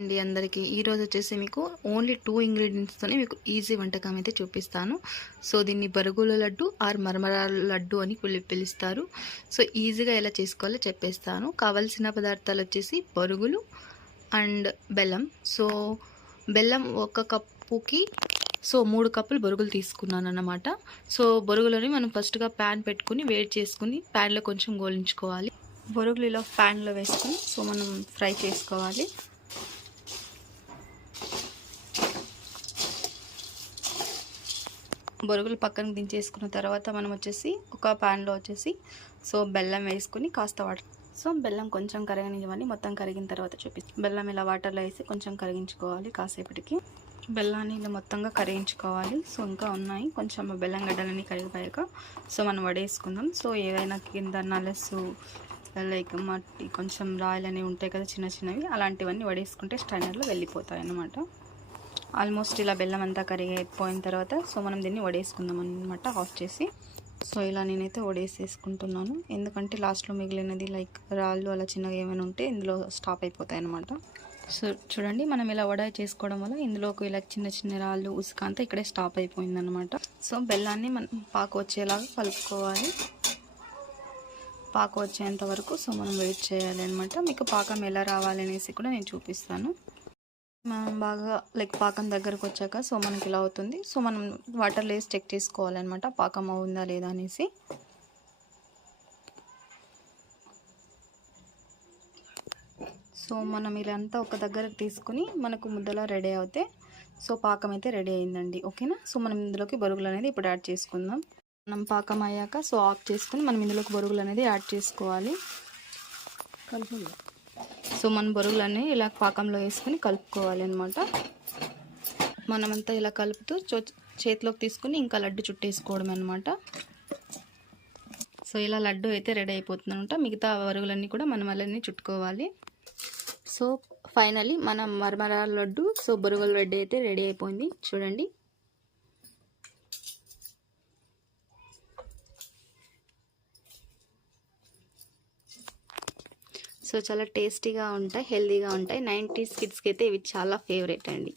అండి అందరికీ ఈరోజు వచ్చేసి మీకు ఓన్లీ 2 ఇంగ్రీడియంట్స్తోనే మీకు ఈజీ వంటకం అయితే చూపిస్తాను. సో దీన్ని బరుగుల లడ్డు ఆర్ మరమరాల లడ్డు అని పిలుస్తారు. సో ఈజీగా ఎలా చేసుకోవాలో చెప్పేస్తాను. కావాల్సిన పదార్థాలు వచ్చేసి బరుగులు అండ్ బెల్లం. సో బెల్లం 1 కప్పుకి 3 కప్పులు బరుగులు తీసుకున్నాను అన్నమాట. సో బరుగులని మనం ఫస్ట్గా ప్యాన్ పెట్టుకుని వేడి చేసుకుని ప్యాన్లో కొంచెం గోలించుకోవాలి. బరుగులు ఇలా ప్యాన్లో వేసుకుని మనం ఫ్రై చేసుకోవాలి. బొరుగులు పక్కన దించేసుకున్న తర్వాత మనం వచ్చేసి ఒక ప్యాన్లో వచ్చేసి బెల్లం వేసుకుని కాస్త వాటర్ బెల్లం కొంచెం కరగనివ్వండి. మొత్తం కరిగిన తర్వాత బెల్లం ఇలా వాటర్లో వేసి కొంచెం కరిగించుకోవాలి. కాసేపటికి బెల్లాన్ని ఇలా మొత్తంగా కరిగించుకోవాలి. ఇంకా ఉన్నాయి కొంచెం బెల్లం గడ్డలన్నీ కరిగిపోయాక మనం వడేసుకుందాం. ఏవైనా కింద నలసు లైక్ మట్టి కొంచెం రాయలు అనేవి ఉంటాయి కదా చిన్న చిన్నవి, అలాంటివన్నీ వడేసుకుంటే స్ట్రైనర్లో వెళ్ళిపోతాయి అన్నమాట. ఆల్మోస్ట్ ఇలా బెల్లం అంతా కరిగిపోయిన తర్వాత మనం దీన్ని వడేసుకుందాం అన్నమాట ఆఫ్ చేసి. ఇలా నేనైతే వడేసేసుకుంటున్నాను, ఎందుకంటే లాస్ట్లో మిగిలినది లైక్ రాళ్ళు అలా చిన్నగా ఏమైనా ఉంటే ఇందులో స్టాప్ అయిపోతాయి అన్నమాట. చూడండి మనం ఇలా వడ చేసుకోవడం వల్ల ఇందులోకి ఇలా చిన్న చిన్న రాళ్ళు ఉసుక అంతా ఇక్కడే స్టాప్ అయిపోయిందన్నమాట. బెల్లాన్ని మనం పాకు వచ్చేలాగా కలుపుకోవాలి. పాకు వచ్చేంత వరకు మనం వెయిట్ చేయాలి అనమాట. మీకు పాకం ఎలా రావాలనేసి కూడా నేను చూపిస్తాను. మనం బాగా లైక్ పాకం దగ్గరకు వచ్చాక మనకి ఇలా అవుతుంది. మనం వాటర్లో వేసి చెక్ చేసుకోవాలన్నమాట పాకం అవుందా లేదా అనేసి. మనం ఇలా అంతా ఒక దగ్గరకు తీసుకుని మనకు ముద్దలా రెడీ అవుతే పాకం అయితే రెడీ అయిందండి. ఓకేనా. మనం ఇందులోకి బరుగులు అనేది ఇప్పుడు యాడ్ చేసుకుందాం. మనం పాకం అయ్యాక ఆఫ్ చేసుకుని మనం ఇందులోకి బరుగులు అనేది యాడ్ చేసుకోవాలి. మన బరుగులన్నీ ఇలా పాకంలో వేసుకుని కలుపుకోవాలి అనమాట. మనమంతా ఇలా కలుపుతూ చేతిలోకి తీసుకుని ఇంకా లడ్డు చుట్టేసుకోవడం అనమాట. ఇలా లడ్డు అయితే రెడీ అయిపోతుంది అనమాట. మిగతా బరుగులన్నీ కూడా మనం అలానే చుట్టుకోవాలి. ఫైనలీ మన మరమరాల లడ్డు బరుగుల లడ్డు అయితే రెడీ అయిపోయింది. చూడండి. చాలా టేస్టీగా ఉంటాయి, హెల్తీగా ఉంటాయి. 90s కిడ్స్కి అయితే ఇవి చాలా ఫేవరెట్ అండి.